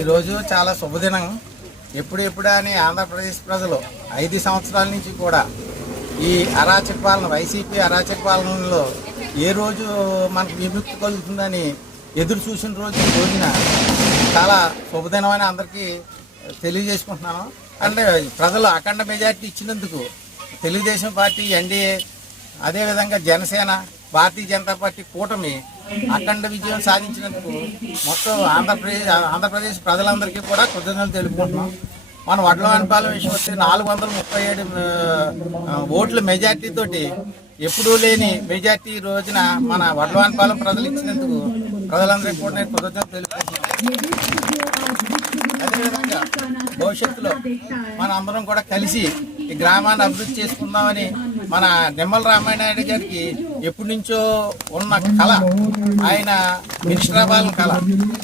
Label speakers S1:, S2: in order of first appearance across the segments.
S1: ఈరోజు చాలా శుభదినం. ఎప్పుడు అని ఆంధ్రప్రదేశ్ ప్రజలు ఐదు సంవత్సరాల నుంచి కూడా ఈ అరాచక పాలన వైసీపీ అరాచక పాలనలో ఏ రోజు మనకు విముక్తి కలుగుతుందని ఎదురు చూసిన రోజు రోజున చాలా శుభదినం అని అందరికీ తెలియజేసుకుంటున్నాను. అంటే ప్రజలు అఖండ మెజార్టీ ఇచ్చినందుకు తెలుగుదేశం పార్టీ ఎన్డీఏ అదేవిధంగా జనసేన భారతీయ జనతా పార్టీ కూటమి అఖండ విజయం సాధించినందుకు మొత్తం ఆంధ్రప్రదేశ్ ఆంధ్రప్రదేశ్ ప్రజలందరికీ కూడా కృతజ్ఞతలు తెలుపుకుంటున్నాం. మన వడ్లవానిపాలెం విషయం వస్తే నాలుగు వందల ముప్పై ఏడు ఓట్లు ఓట్ల ఎప్పుడూ లేని మెజార్టీ రోజున మన వడ్లవానిపాలెం ప్రజలు ఇచ్చినందుకు ప్రజలందరికీ కూడా నేను కృతజ్ఞతలు తెలుపుకుంటున్నాను. అదేవిధంగా భవిష్యత్తులో మన అందరం కూడా కలిసి ఈ గ్రామాన్ని అభివృద్ధి చేసుకుందామని మన నిమ్మల రామాయణ గారికి ఎప్పటి నుంచో ఉన్న కళ ఆయన మినిస్టర్ అవ్వాలని కళ.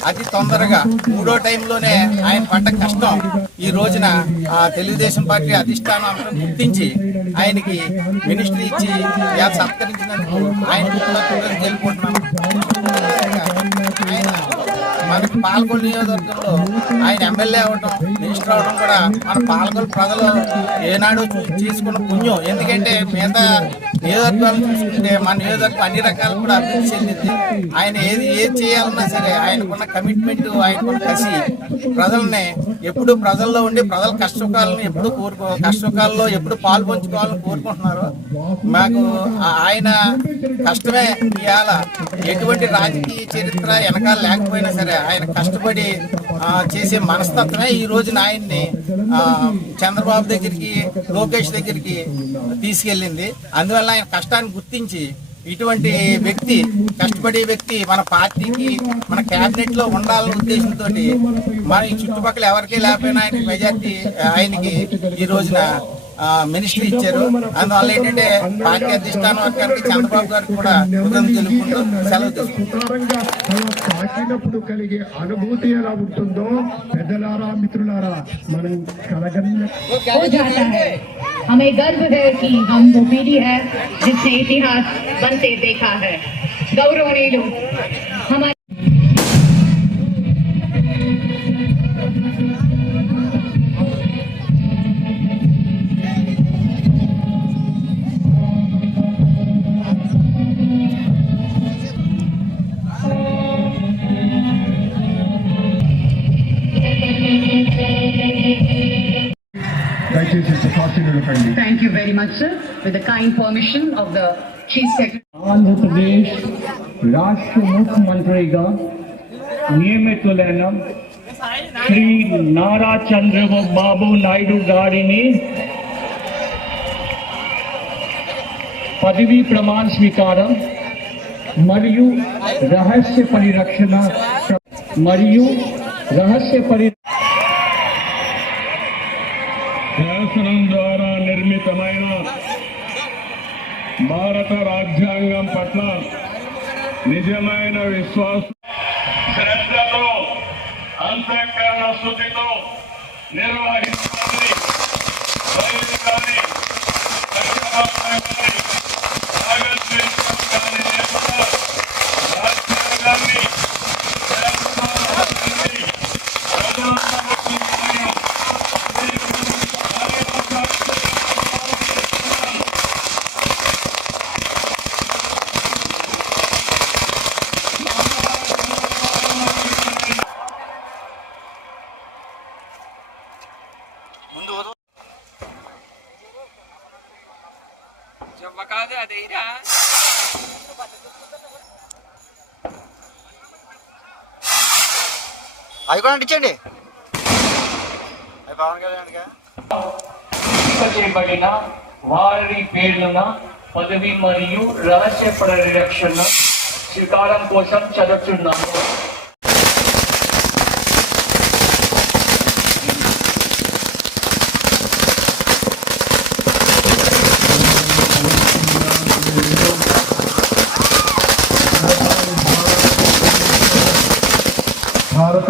S1: అతి తొందరగా మూడో టైంలోనే ఆయన పడ్డ కష్టం ఈ రోజున ఆ, తెలుగుదేశం పార్టీ అధిష్టానం గుర్తించి ఆయనకి మినిస్టర్ ఇచ్చి ఇలా సత్కరించినందుకు ఆయన తెలుపుకుంటున్నాను మనకి పాల్గొండ నియోజకవర్గంలో ఆయన ఎమ్మెల్యే అవడం మినిస్టర్ అవడం కూడా మన పాల్గొని ప్రజలు ఏనాడు తీసుకున్న పుణ్యం. ఎందుకంటే మిగతా నియోజకవర్గాలు చూసుకుంటే మన నియోజకవర్గం అన్ని రకాలు కూడా అభివృద్ధి చెందింది. ఆయన ఏది ఏది చేయాలన్నా సరే ఆయనకున్న కమిట్మెంట్ ఆయనకున్న కసి ప్రజల్ని ఎప్పుడు ప్రజల్లో ఉండి ప్రజల కష్టకాలను ఎప్పుడు కోరుకో కష్టసుఖాల్లో ఎప్పుడు పాలు పంచుకోవాలని కోరుకుంటున్నారు మాకు ఆయన కష్టమే ఇవాళ ఎటువంటి రాజకీయ చరిత్ర వెనకాల లేకపోయినా సరే ఆయన కష్టపడి చేసే మనస్తత్వమే ఈ రోజున ఆయన్ని ఆ, చంద్రబాబు దగ్గరికి లోకేష్ దగ్గరికి తీసుకెళ్ళింది. అందువల్ల ఆయన కష్టాన్ని గుర్తించి ఇటువంటి వ్యక్తి కష్టపడే వ్యక్తి మన పార్టీకి మన క్యాబినెట్లో ఉండాలనే ఉద్దేశంతో మన చుట్టుపక్కల ఎవరికీ లేకపోయినా ఆయన మెజార్టీ ఆయనకి ఈ రోజున మినిస్ట్రీ ఇచ్చారు అందువల్ల ఏంటంటే పార్టీ అధిష్టానం వర్గానికి చంద్రబాబు గారికి కూడా కృతజ్ఞతలు తెలుపుకుంటూ సెలవు తీసుకుంటాం
S2: ఉదారంగా అలా తాకినప్పుడు కలిగే అనుభూతి ఎలా ఉంటుందో పెద్దలారా మిత్రులారా మనం కలగన్న
S3: हो जाता है हमें गर्व है कि हम वो पीढ़ी है जिसने इतिहास बनते देखा है गौरवनीय very much, sir. With the kind permission of the Chief Secretary.
S4: Andhra Pradesh రాష్ట్ర ముఖ్యమంత్రిగా నియమితులైన శ్రీ నారా చంద్రబాబు నాయుడు గారిని పదవీ ప్రమాణ స్వీకారం మరియు రహస్య పరిరక్షణ మరియు రహస్య పరి
S5: శాసనం ద్వారా నిర్మితమైన భారత రాజ్యాంగం పట్ల నిజమైన విశ్వాసం శ్రద్ధతో అంతఃకరణ శుద్ధితో నిర్వహిస్తుంది రైలు కానీ పరిపాలన కానీ రాగద్వేషం కానీ లేకుండా రాజ్యాంగాన్ని శాసనాన్ని ప్రజల సమక్షంలో
S6: చెవ్వకాదు అదేరా
S1: అవి కూడా అంటించండి. అవి పవన్
S4: వారి పేర్లున పదవి మరియు రహస్య పరిరక్షణ స్వీకారం కోసం చదువుతున్నాము
S2: భారత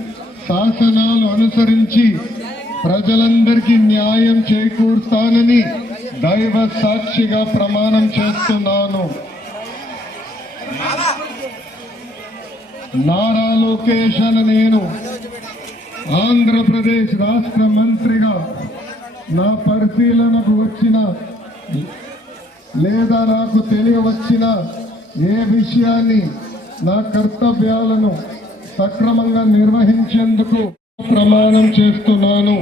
S7: శాసనాలు అనుసరించి ప్రజలందరికీ న్యాయం చేకూరుస్తానని దైవ సాక్షిగా ప్రమాణం చేస్తున్నాను. నారా లోకేష్ అని నేను ఆంధ్రప్రదేశ్ రాష్ట్ర మంత్రిగా నా పరిశీలనకు వచ్చిన లేదా నాకు తెలియవచ్చిన ఏ విషయాన్ని నా కర్తవ్యాలను సక్రమంగా నిర్వహించేందుకు ప్రమాణం చేస్తున్నాను.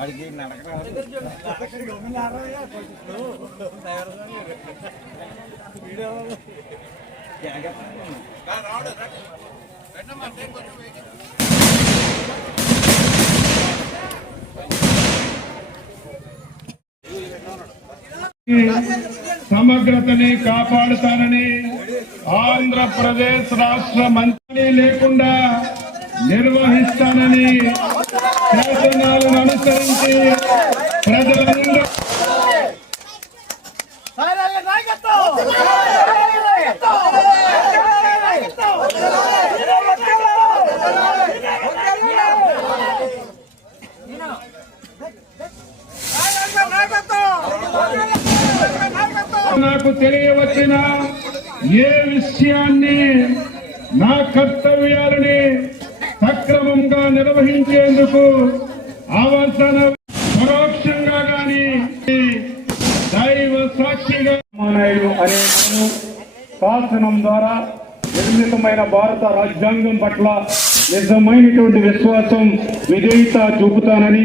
S1: అడిగి నడక
S8: సమగ్రతని కాపాడుతానని ఆంధ్రప్రదేశ్ రాష్ట్ర మంత్రి లేకుండా నిర్వహిస్తానని శాసనాలను అనుసరించి ప్రజలందరూ కర్తవ్యాలని సక్రమంగా నిర్వహించేందుకు అవసర పరోక్షంగా గాని దైవ సాక్షిగా
S5: అనే శాసనం ద్వారా నిర్మితమైన భారత రాజ్యాంగం పట్ల నిజమైనటువంటి విశ్వాసం విధేయత చూపుతానని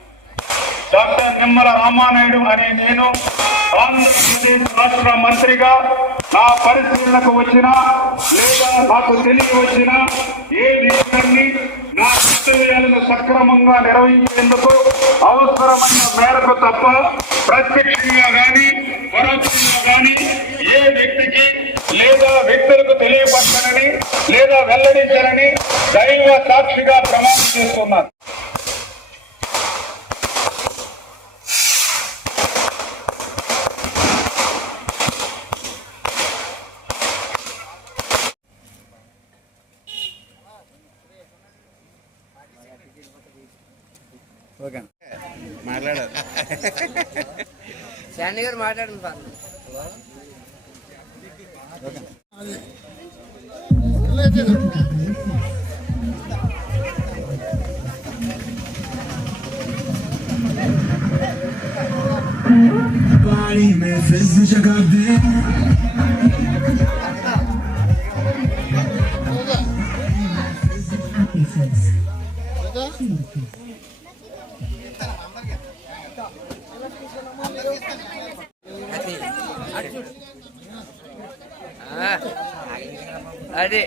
S5: డాక్టర్ నిమ్మల రామానాయుడు అనే నేను ఆంధ్రప్రదేశ్ రాష్ట్ర మంత్రిగా నా పరిశీలనకు వచ్చిన లేదా నాకు తెలియవచ్చిన ఏ విషయాన్ని నా కర్తవ్యాలను సక్రమంగా నిర్వహించేందుకు అవసరమైన మేరకు తప్ప ప్రత్యక్షంగా కానీ పరోక్షంగా కానీ ఏ వ్యక్తికి లేదా వ్యక్తులకు తెలియపరచనని లేదా వెల్లడించనని దైవ సాక్షిగా ప్రమాణం చేస్తున్నాను.
S6: శాండీ గారు మాట్లాడండి సార్
S9: Body में फिर से जगा दे
S2: Happy face.
S6: అది.